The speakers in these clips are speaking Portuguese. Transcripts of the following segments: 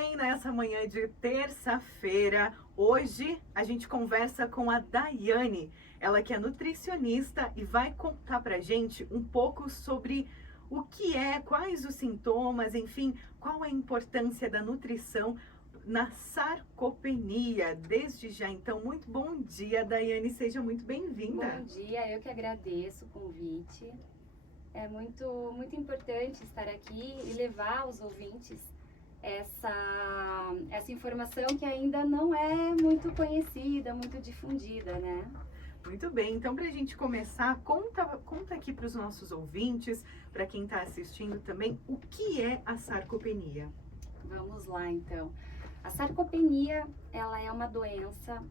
bem? Nessa manhã de terça-feira, hoje a gente conversa com a Daiane. Ela que é nutricionista e vai contar pra gente um pouco sobre o que é, quais os sintomas, enfim, qual a importância da nutrição na sarcopenia. Desde já, então, muito bom dia, Daiane, seja muito bem-vinda. Bom dia, eu que agradeço o convite. É muito importante estar aqui e levar aos ouvintes essa informação que ainda não é muito conhecida, muito difundida, né? Muito bem, então para a gente começar, conta aqui para os nossos ouvintes, para quem está assistindo também, o que é a sarcopenia? Vamos lá, então. A sarcopenia, ela é uma doença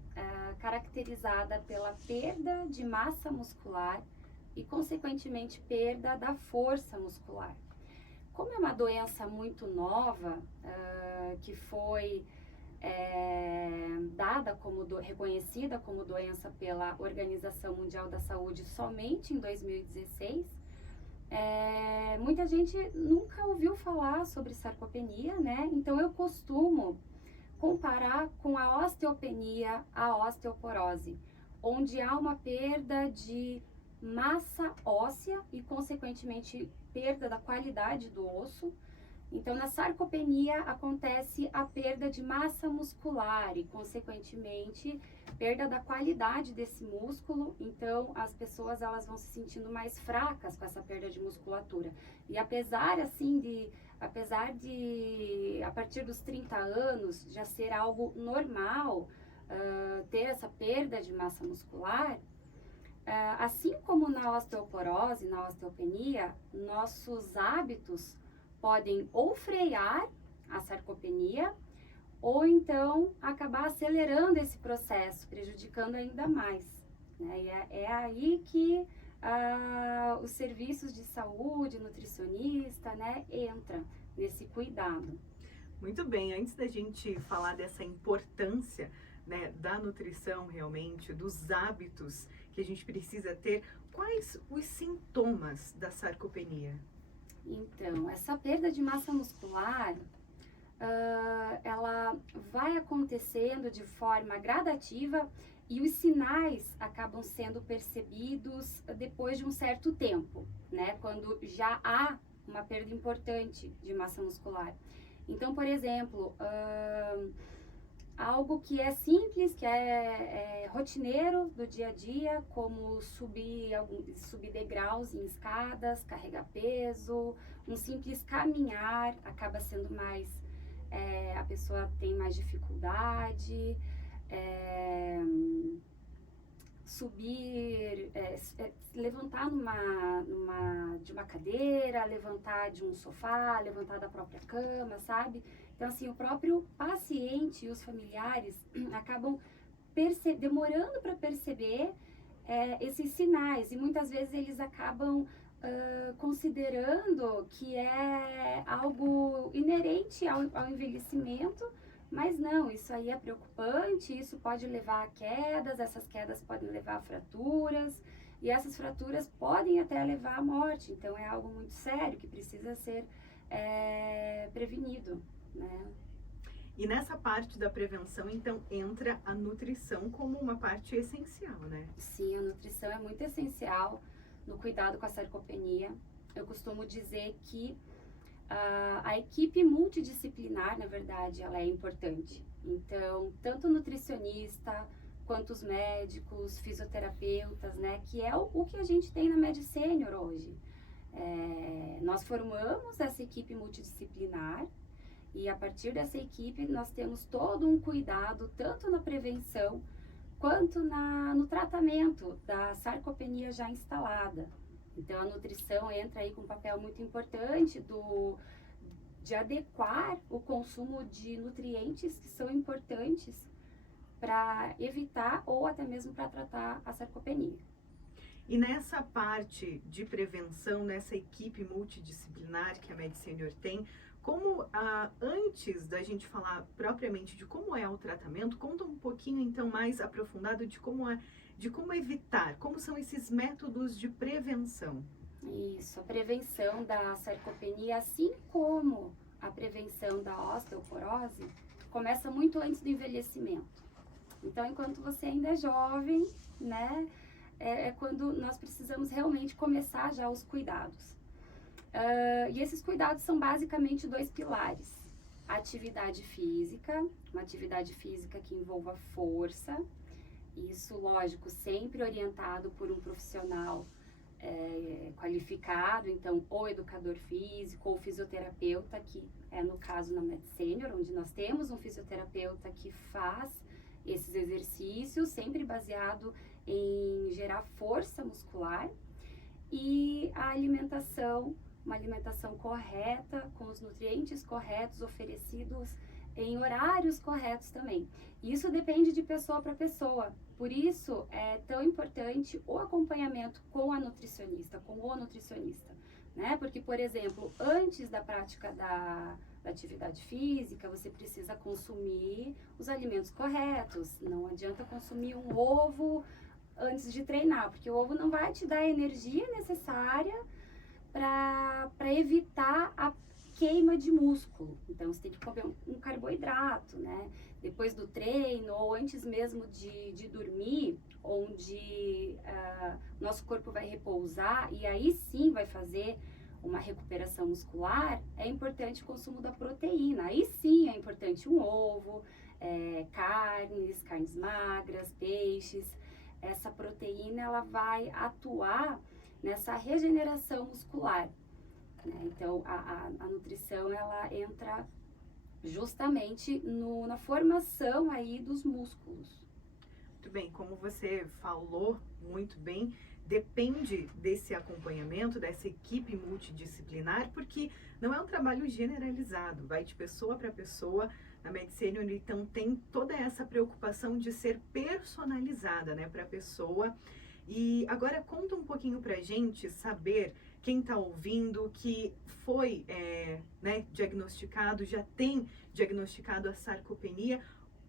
caracterizada pela perda de massa muscular e, consequentemente, perda da força muscular. Como é uma doença muito nova, que foi reconhecida como doença pela Organização Mundial da Saúde somente em 2016, muita gente nunca ouviu falar sobre sarcopenia, né? Então eu costumo comparar com a osteopenia, a osteoporose, onde há uma perda de massa óssea e, consequentemente, perda da qualidade do osso. Então, na sarcopenia acontece a perda de massa muscular e, consequentemente, perda da qualidade desse músculo. Então, as pessoas elas vão se sentindo mais fracas com essa perda de musculatura. E apesar de a partir dos 30 anos já ser algo normal ter essa perda de massa muscular, assim como na osteoporose, na osteopenia, nossos hábitos podem ou frear a sarcopenia ou então acabar acelerando esse processo, prejudicando ainda mais, né? E é aí que os serviços de saúde, nutricionista, né, entra nesse cuidado. Muito bem, antes da gente falar dessa importância, né, da nutrição realmente, dos hábitos que a gente precisa ter, quais os sintomas da sarcopenia? Então, essa perda de massa muscular, ela vai acontecendo de forma gradativa e os sinais acabam sendo percebidos depois de um certo tempo, né? Quando já há uma perda importante de massa muscular. Então, por exemplo, algo que é simples, que é rotineiro do dia a dia, como subir degraus em escadas, carregar peso, um simples caminhar acaba sendo mais, a pessoa tem mais dificuldade, levantar de uma cadeira, levantar de um sofá, levantar da própria cama, sabe? Então, assim, o próprio paciente e os familiares acabam demorando para perceber esses sinais e muitas vezes eles acabam considerando que é algo inerente ao envelhecimento, mas não, isso aí é preocupante, isso pode levar a quedas, essas quedas podem levar a fraturas, e essas fraturas podem até levar à morte, então é algo muito sério que precisa ser prevenido, né? E nessa parte da prevenção, então, entra a nutrição como uma parte essencial, né? Sim, a nutrição é muito essencial no cuidado com a sarcopenia. Eu costumo dizer que a equipe multidisciplinar, na verdade, ela é importante. Então, tanto o nutricionista, quanto os médicos, fisioterapeutas, né, que é o que a gente tem na Med Senior hoje. Nós formamos essa equipe multidisciplinar e a partir dessa equipe nós temos todo um cuidado, tanto na prevenção, quanto no tratamento da sarcopenia já instalada. Então, a nutrição entra aí com um papel muito importante de adequar o consumo de nutrientes que são importantes para evitar ou até mesmo para tratar a sarcopenia. E nessa parte de prevenção, nessa equipe multidisciplinar que a Med Senior tem, como antes da gente falar propriamente de como é o tratamento, conta um pouquinho então mais aprofundado de como evitar, como são esses métodos de prevenção. Isso, a prevenção da sarcopenia, assim como a prevenção da osteoporose começa muito antes do envelhecimento. Então, enquanto você ainda é jovem, né, é quando nós precisamos realmente começar já os cuidados. E esses cuidados são basicamente 2 pilares. A atividade física, uma atividade física que envolva força, isso, lógico, sempre orientado por um profissional qualificado, então, ou educador físico, ou fisioterapeuta, que é no caso na Med Senior, onde nós temos um fisioterapeuta que faz esses exercícios, sempre baseado em gerar força muscular, e a alimentação, uma alimentação correta, com os nutrientes corretos, oferecidos em horários corretos também. Isso depende de pessoa para pessoa, por isso é tão importante o acompanhamento com a nutricionista, com o nutricionista, né? Porque, por exemplo, antes da prática da atividade física, você precisa consumir os alimentos corretos, não adianta consumir um ovo antes de treinar, porque o ovo não vai te dar a energia necessária para evitar a queima de músculo. Então, você tem que comer um carboidrato, né? Depois do treino ou antes mesmo de dormir, onde nosso corpo vai repousar e aí sim vai fazer uma recuperação muscular, é importante o consumo da proteína. Aí sim é importante um ovo, carnes magras, peixes. Essa proteína ela vai atuar nessa regeneração muscular, né? Então, a nutrição ela entra justamente na formação aí dos músculos. Muito bem, como você falou muito bem, depende desse acompanhamento, dessa equipe multidisciplinar, porque não é um trabalho generalizado, vai de pessoa para pessoa. A Med Senior, então, tem toda essa preocupação de ser personalizada, né, para a pessoa. E agora conta um pouquinho pra gente saber, quem está ouvindo, que foi diagnosticado, já tem diagnosticado a sarcopenia,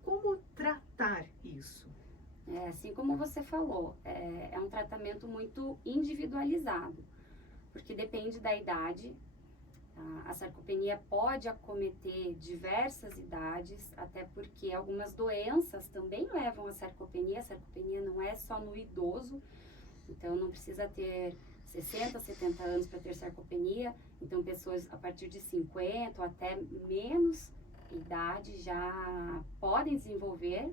como tratar isso? Assim como você falou, é um tratamento muito individualizado, porque depende da idade. A sarcopenia pode acometer diversas idades, até porque algumas doenças também levam à sarcopenia. A sarcopenia não é só no idoso, então não precisa ter 60, 70 anos para ter sarcopenia. Então, pessoas a partir de 50 ou até menos idade já podem desenvolver.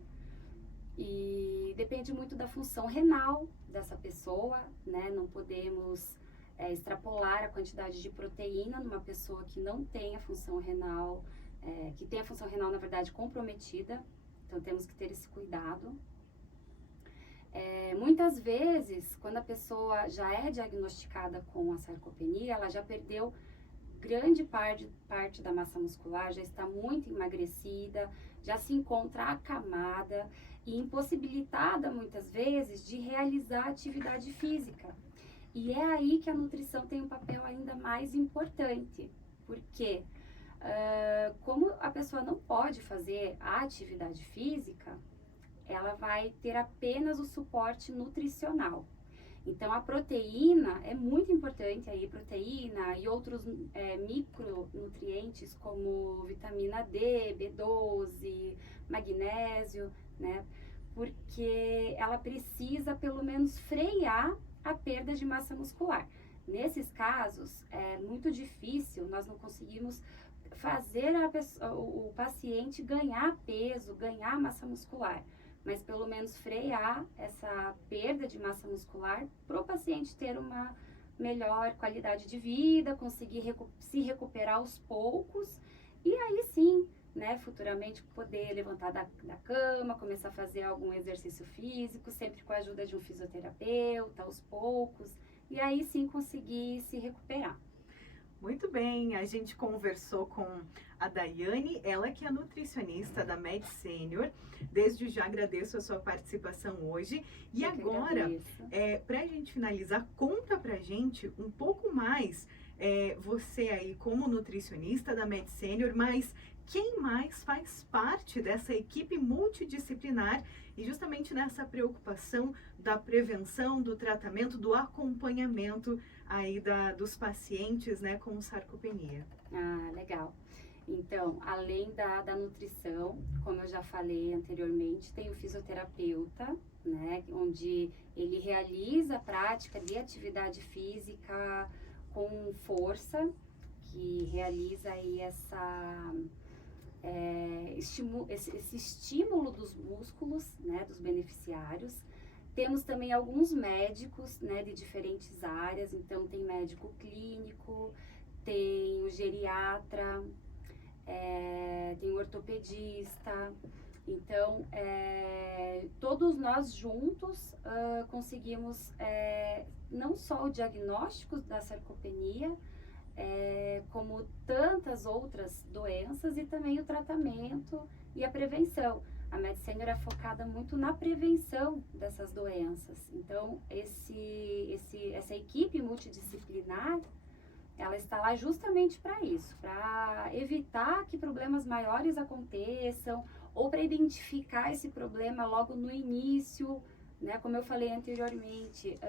E depende muito da função renal dessa pessoa, né? Não podemos extrapolar a quantidade de proteína numa pessoa que não tem a função renal, que tem a função renal, na verdade, comprometida. Então, temos que ter esse cuidado. Muitas vezes, quando a pessoa já é diagnosticada com a sarcopenia, ela já perdeu grande parte da massa muscular, já está muito emagrecida, já se encontra acamada e impossibilitada, muitas vezes, de realizar atividade física. E é aí que a nutrição tem um papel ainda mais importante, porque como a pessoa não pode fazer a atividade física, ela vai ter apenas o suporte nutricional. Então, a proteína é muito importante, aí, proteína e outros micronutrientes como vitamina D, B12, magnésio, né? Porque ela precisa, pelo menos, frear a perda de massa muscular. Nesses casos, é muito difícil, nós não conseguimos fazer o paciente ganhar peso, ganhar massa muscular, mas pelo menos frear essa perda de massa muscular para o paciente ter uma melhor qualidade de vida, conseguir se recuperar aos poucos e aí sim, né, futuramente poder levantar da cama, começar a fazer algum exercício físico, sempre com a ajuda de um fisioterapeuta, aos poucos, e aí sim conseguir se recuperar. Muito bem, a gente conversou com a Daiane, ela que é nutricionista da Med Senior. Desde já agradeço a sua participação hoje. E agora, para a gente finalizar, conta pra gente um pouco mais, você aí como nutricionista da Med Senior, mas quem mais faz parte dessa equipe multidisciplinar e justamente nessa preocupação da prevenção, do tratamento, do acompanhamento aí dos pacientes, né, com sarcopenia. Ah, legal. Então, além da nutrição, como eu já falei anteriormente, tem o fisioterapeuta, né, onde ele realiza a prática de atividade física com força, que realiza aí esse estímulo dos músculos, né, dos beneficiários. Temos também alguns médicos, né, de diferentes áreas, então tem médico clínico, tem o geriatra, tem o ortopedista. Então, todos nós juntos conseguimos não só o diagnóstico da sarcopenia, como tantas outras doenças, e também o tratamento e a prevenção. A MedSenior é focada muito na prevenção dessas doenças. Então, essa equipe multidisciplinar, ela está lá justamente para isso, para evitar que problemas maiores aconteçam, ou para identificar esse problema logo no início, né? Como eu falei anteriormente,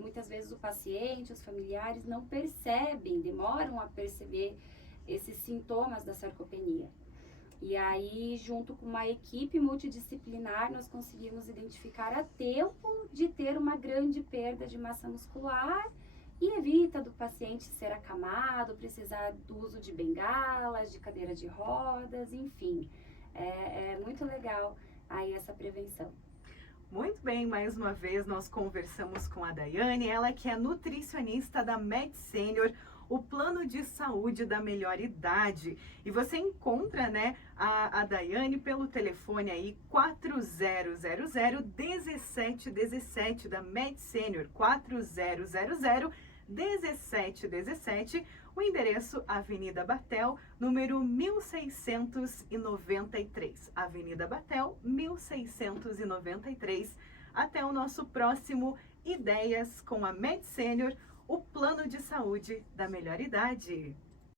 muitas vezes o paciente, os familiares não percebem, demoram a perceber esses sintomas da sarcopenia. E aí, junto com uma equipe multidisciplinar, nós conseguimos identificar a tempo de ter uma grande perda de massa muscular e evita do paciente ser acamado, precisar do uso de bengalas, de cadeira de rodas, enfim. É muito legal aí essa prevenção. Muito bem, mais uma vez nós conversamos com a Daiane, ela que é nutricionista da MedSenior, o plano de saúde da melhor idade. E você encontra, né, a Daiane pelo telefone aí 4000-1717 da MedSenior, 4000-1717, o endereço Avenida Batel, número 1693. Avenida Batel, 1693. Até o nosso próximo Ideias com a MedSenior, o plano de saúde da melhor idade.